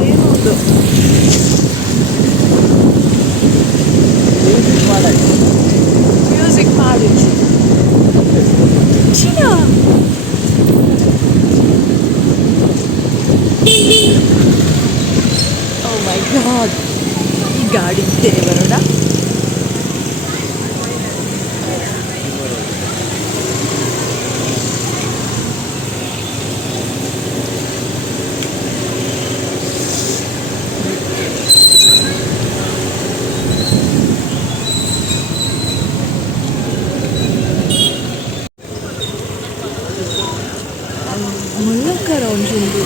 ಏನದು ಮ್ಯೂಸಿಕ್ ಮಾಡಿ ಚೀನಾ ಓ ಮೈ ಗಾಡ್ ಈ ಗಾಡಿ ದೇವರೋಡ ಮುಳ್ಳಕ್ಕರ ಒಂಚೂರು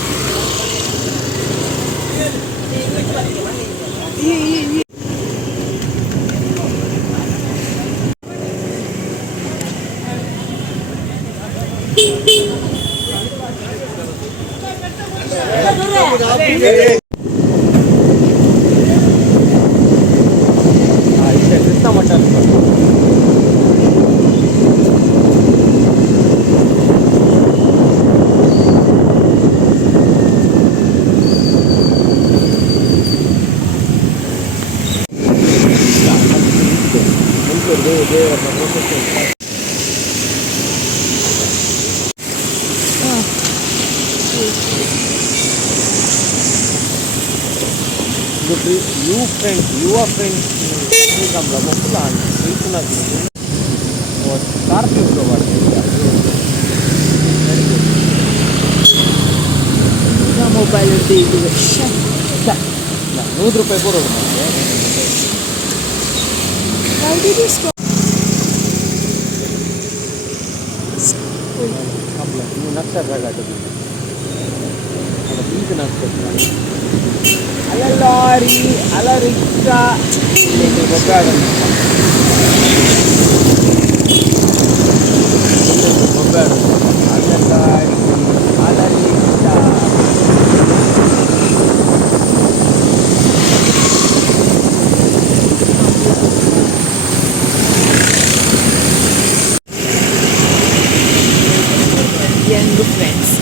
ಕೃಷ್ಣ ಮಠ युवा फ्रेंड्स स्कॉर्पियो ಮೊಬೈಲ್ ಇರ್ತೀವಿ ₹100 ಕೊಡೋದು ಅಲ್ಲ ಲಾರಿ ಅಲ್ಲ ರಿಕ್ಷಾ ಅಲ್ಲ ಲಾರಿ ಅಲ್ಲ ರಿಕ್ಷಾ ಯಂಗ್ ಫ್ರೆಂಡ್ಸ್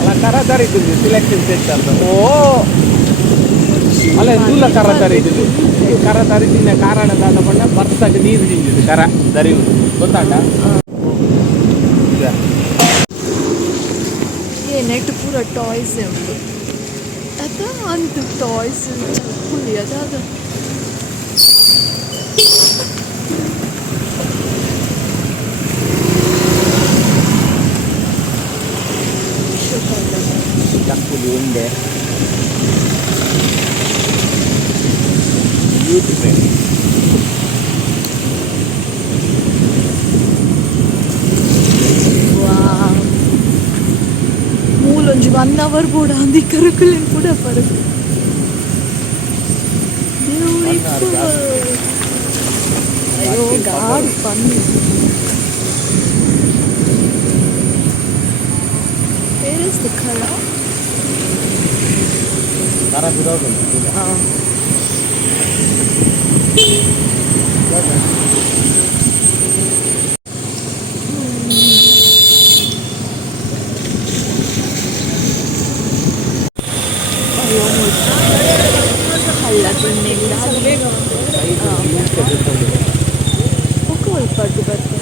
ಅಲ್ಲ ಕರ ತರಿದ್ದು ಸಿಲೆಕ್ಷನ್ ಸೆಟ್ ಅಂತ ಓ ಅಲ್ಲ ಎಂದೂಲ ಕರ ತರಿದ್ದು ಕರ ತರಿದಿನ ಕಾರಣ ದಾದ ಬಣ್ಣ ಬರ್ಸಾಗ ನೀರು ತಿಂದಿದ್ದು ಕರ ದರಿಯುವುದು ಗೊತ್ತಾಂಡ ಏ ನೆಟ್ ಪೂರ ಟಾಯ್ಸ್ ಉಂಟು ಅದ ಅಂತ ಟಾಯ್ಸ್ ಚಪ್ಪುಲಿ ಅದಾದ ಚಪ್ಪುಲಿ ಉಂಡೆ ಯೂಟ್ಯೂಬ್ ಮೂಲೊಂಜಿ 1 ಅವರ್ ಬೋಡ ಅಂದಿ ಕರಕುಲಿನ ಕೂಡ ಪರಕು ಅಯ್ಯೋ ಗಾಡಿ ಪನ್ನಿ Where is the Kara? Kara ಬಿಡೋದು ಹಳ್ಳ ತಿನ್ನಿಲ್ಲ ಪಟ್ಟು ಬರ್ತದೆ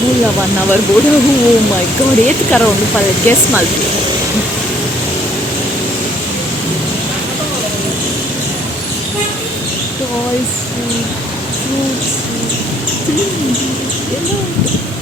ಮೂಲ 1 ಅವರ್ ಬೋಡ ಓ ಮೈ ಗಾಡ್ ಏತ್ ಕರ ಒಂದು ಪಲ್ ಗೆಸ್ ಮಾಡ್ತೀವಿ ಟಾಯ್ಸ್ ಫ್ರೂಟ್ಸ್ ಎಲ್ಲ